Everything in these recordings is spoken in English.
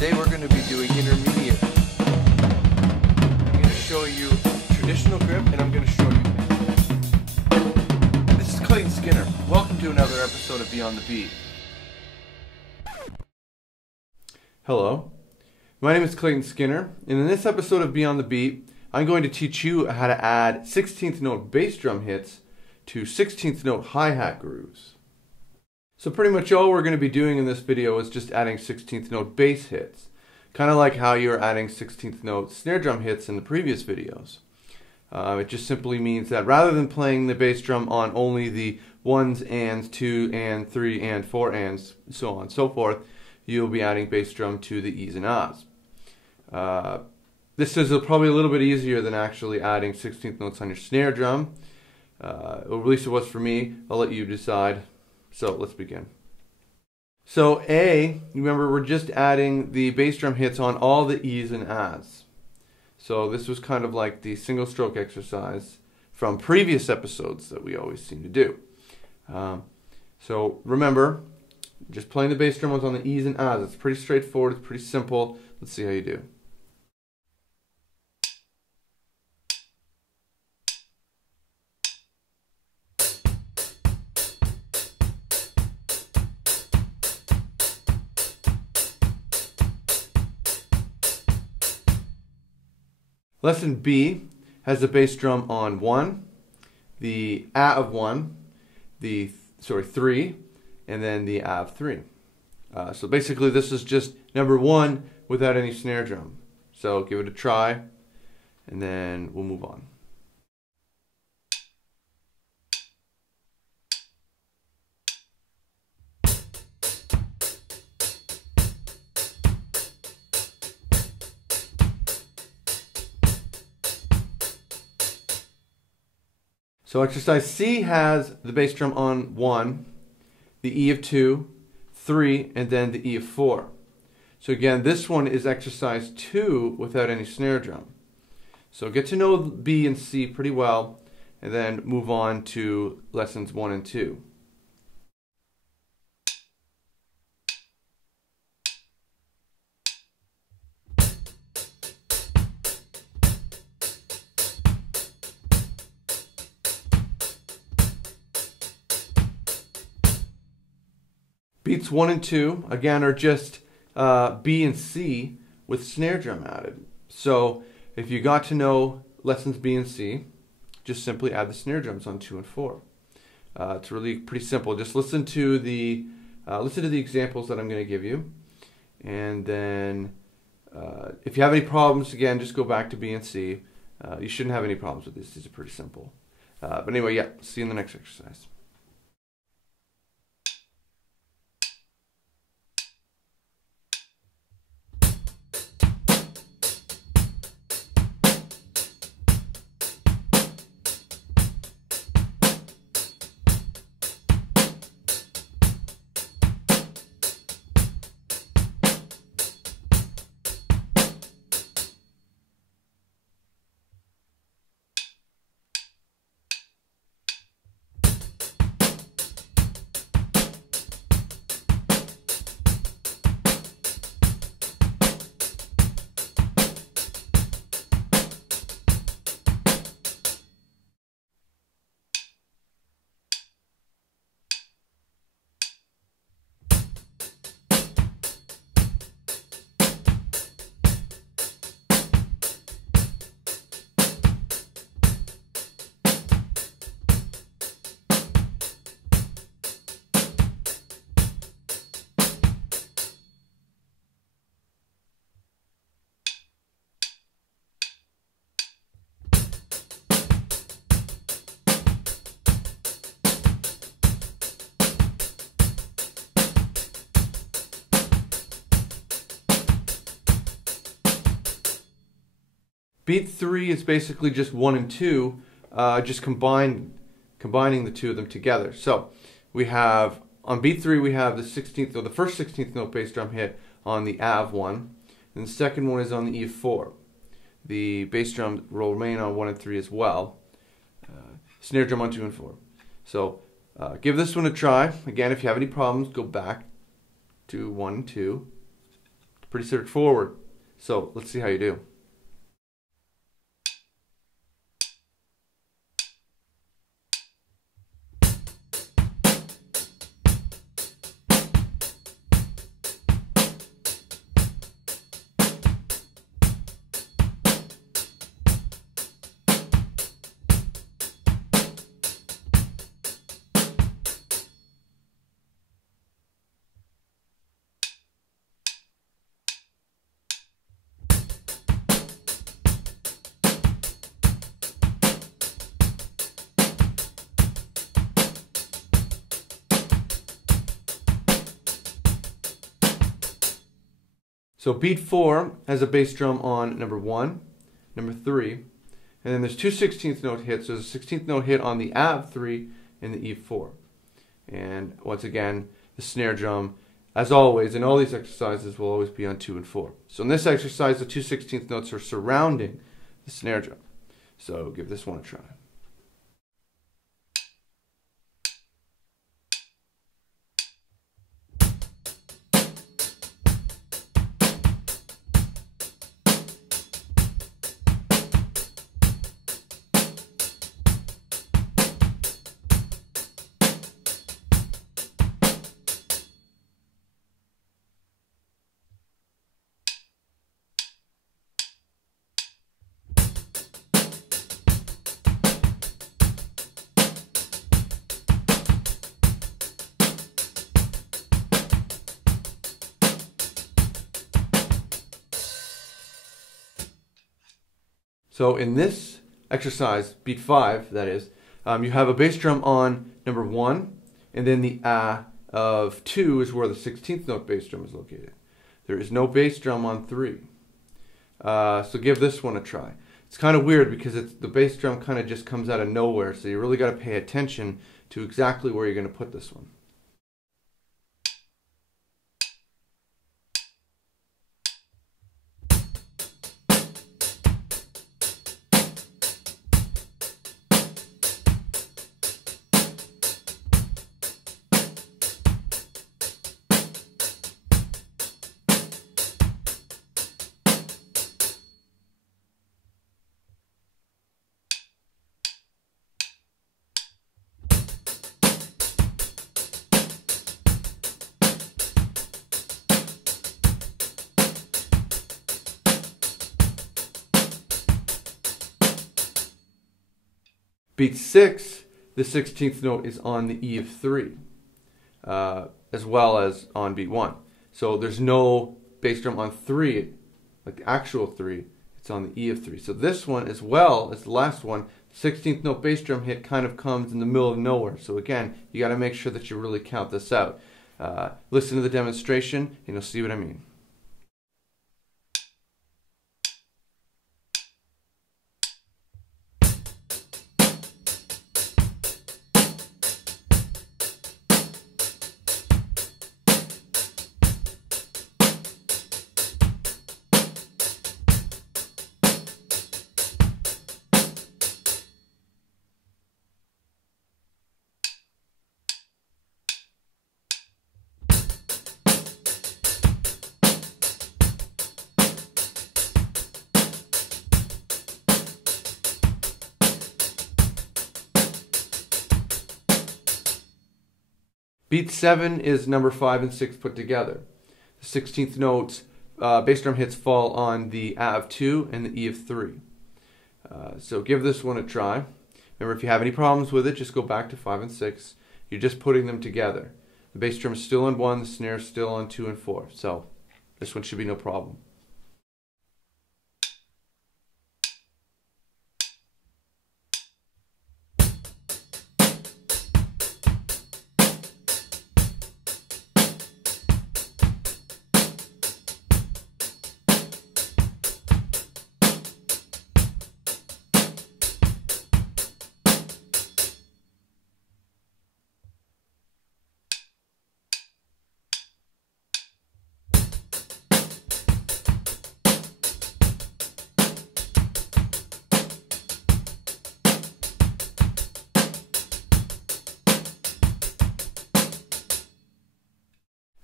Today we're going to be doing intermediate. I'm going to show you traditional grip and I'm going to show you bend. This is Clayton Skinner. Welcome to another episode of Beyond the Beat. Hello, my name is Clayton Skinner, and in this episode of Beyond the Beat, I'm going to teach you how to add 16th note bass drum hits to 16th note hi-hat grooves. So pretty much all we're going to be doing in this video is just adding 16th note bass hits, kind of like how you're adding 16th note snare drum hits in the previous videos. It just simply means that rather than playing the bass drum on only the 1s, ands, 2, and 3, and 4 ands, so on and so forth, you'll be adding bass drum to the E's and Ahs. This is probably a little bit easier than actually adding 16th notes on your snare drum. Or at least it was for me. I'll let you decide. So let's begin. So A, remember we're just adding the bass drum hits on all the E's and Ahs. So this was kind of like the single stroke exercise from previous episodes that we always seem to do. So remember, just playing the bass drum on the E's and Ahs. It's pretty straightforward, it's pretty simple. Let's see how you do. Lesson B has the bass drum on 1, the A of 1, the 3, and then the A of 3. So basically this is just number 1 without any snare drum. So give it a try and then we'll move on. So exercise C has the bass drum on 1, the E of 2, 3, and then the E of 4. So again, this one is exercise 2 without any snare drum. So get to know B and C pretty well, and then move on to lessons 1 and 2. Beats 1 and 2, again, are just B and C with snare drum added. So if you got to know lessons B and C, just simply add the snare drums on 2 and 4. It's really pretty simple. Just listen to the examples that I'm going to give you, and then if you have any problems, again, just go back to B and C. You shouldn't have any problems with this. These are pretty simple. But anyway, yeah, see you in the next exercise. Beat 3 is basically just 1 and 2, just combining the two of them together. So we have, on beat 3 we have the 16th, or the first 16th note bass drum hit on the A of 1, and the second one is on the E of 4. The bass drum will remain on 1 and 3 as well. Snare drum on 2 and 4. So give this one a try. Again, if you have any problems, go back to 1 and 2. Pretty straightforward. So let's see how you do. So beat 4 has a bass drum on number 1, number 3, and then there's two 16th note hits. There's a 16th note hit on the Av3 and the E4. And once again, the snare drum, as always, in all these exercises, will always be on 2 and 4. So in this exercise, the two 16th notes are surrounding the snare drum. So give this one a try. So in this exercise, beat 5, that is, you have a bass drum on number 1, and then the of 2 is where the 16th note bass drum is located. There is no bass drum on 3. So give this one a try. It's kind of weird because the bass drum kind of just comes out of nowhere, so you really got to pay attention to exactly where you're going to put this one. Beat 6, the 16th note is on the E of 3, as well as on beat 1. So there's no bass drum on 3, like the actual 3, it's on the E of 3. So this one, as well as the last one, 16th note bass drum hit kind of comes in the middle of nowhere. So again, you got to make sure that you really count this out. Listen to the demonstration and you'll see what I mean. Beat 7 is number 5 and 6 put together. The 16th notes bass drum hits fall on the A of 2 and the E of 3. So give this one a try. Remember, if you have any problems with it, just go back to 5 and 6. You're just putting them together. The bass drum is still on 1, the snare is still on 2 and 4. So this one should be no problem.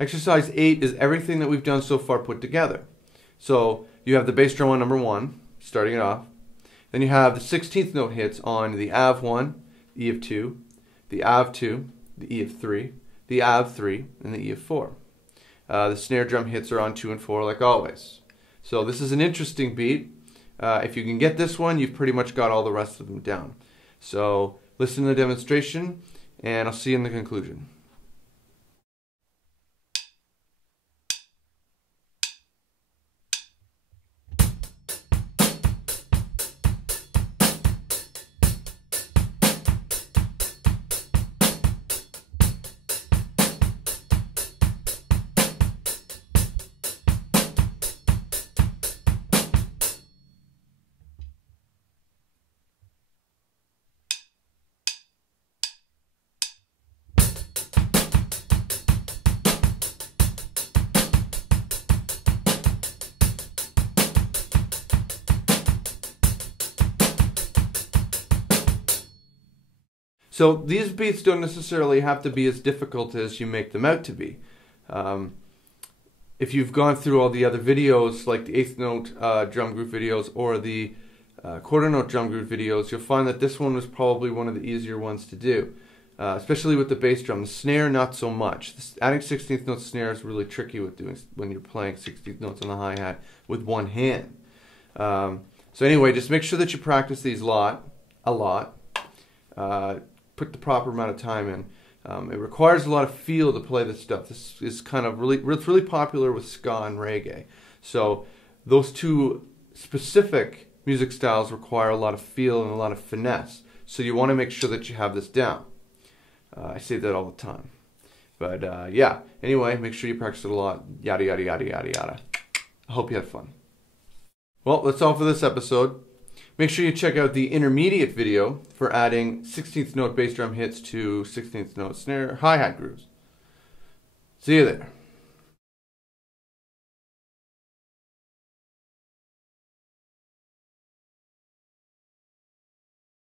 Exercise 8 is everything that we've done so far put together. So you have the bass drum on number 1, starting it off. Then you have the 16th note hits on the Av 1, the E of 2, the Av 2, the E of 3, the Av 3, and the E of 4. The snare drum hits are on 2 and 4 like always. So this is an interesting beat. If you can get this one, you've pretty much got all the rest of them down. So listen to the demonstration, and I'll see you in the conclusion. So these beats don't necessarily have to be as difficult as you make them out to be. If you've gone through all the other videos, like the 8th note drum groove videos or the quarter note drum groove videos, you'll find that this one was probably one of the easier ones to do, especially with the bass drum. The snare, not so much. Adding 16th note snare is really tricky with doing when you're playing 16th notes on the hi-hat with one hand. So anyway, just make sure that you practice these a lot. Put the proper amount of time in. It requires a lot of feel to play this stuff. This is kind of it's really popular with ska and reggae. So those two specific music styles require a lot of feel and a lot of finesse. So you want to make sure that you have this down. I say that all the time. But yeah, anyway, make sure you practice it a lot. Yada, yada, yada, yada, yada. I hope you had fun. Well, that's all for this episode. Make sure you check out the intermediate video for adding 16th note bass drum hits to 16th note snare hi-hat grooves. See you there.